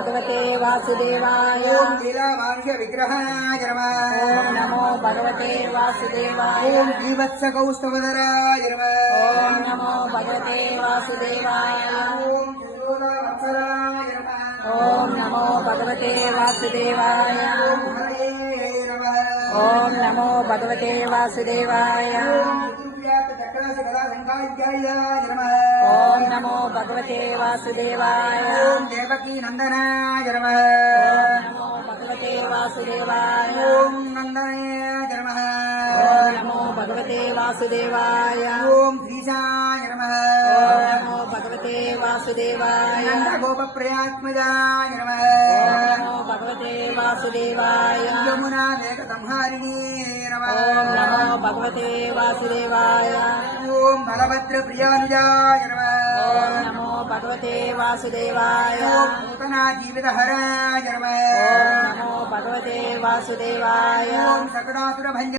भगवते वासुदेवाय। ओम लीलामानुष विग्रहाय नमः। ओम नमो भगवते वासुदेवाय। ओम श्रीवत्सकौस्तुभधराय नमः। ओम नमो भगवते वासुदेवाय। ओम वत्सराय नमः। ओम नमो भगवते वासुदेवाय। ओम हरये नमः। ओम नमो भगवते वासुदेवाय। ओम नमो भगवते वासुदेवाय। ओम देवकी नंदनाय नमः। ओम नमो भगवते वासुदेवाय। ओम नंदनाय नमः। ओम नमो भगवते वासुदेवाय। ओम श्रीशाय नमः। ओम नमो भगवते वासुदेवाय। नंद गोपप्रियात्मजाय नमः। ओम नमो भगवते वासुदेवाय। यमुना वेगसंहारिणी नमः। ओम नमो भगवते वासुदेवाय। ओम बलभद्र प्रियानुजाय नमः। ओम नमो भगवते वासुदेवाय। ओम नूतना जीवितहराय नमः। ओम नमो भगवते वासुदेवाय। ओम सकटासुर भंज